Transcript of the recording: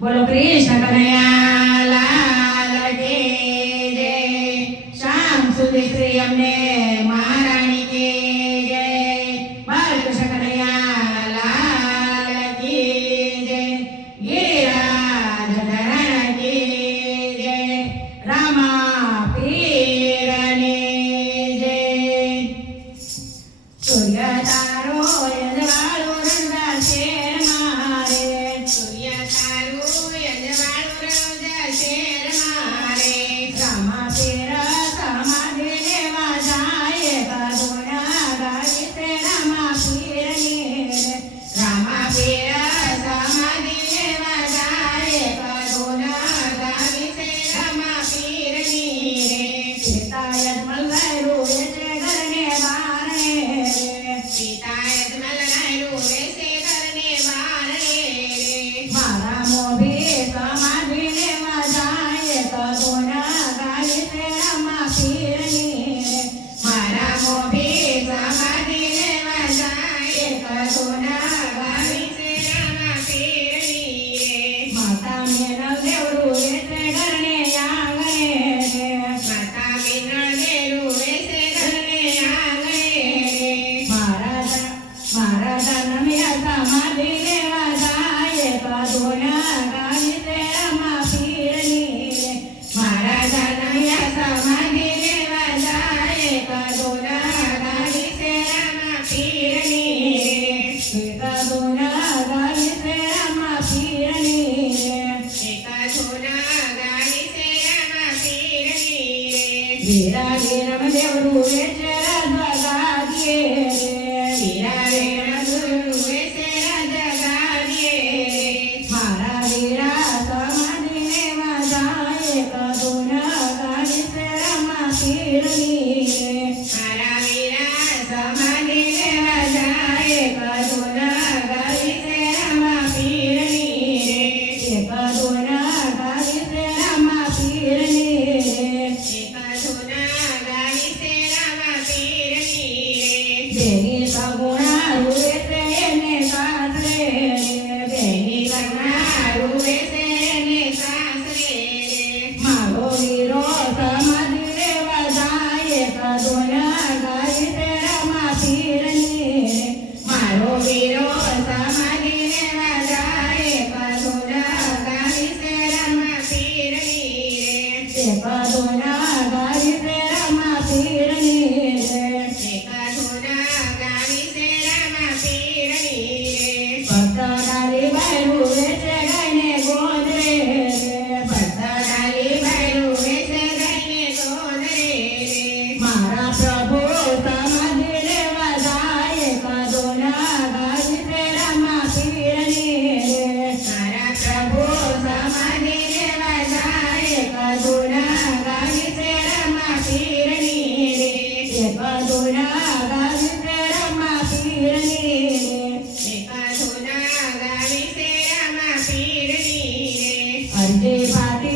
બોલો કૃષ્ણ કનૈયા લાલ જય. શ્યામ સુધી શ્રી અમને મા también Jenny Saguna. Hare Hare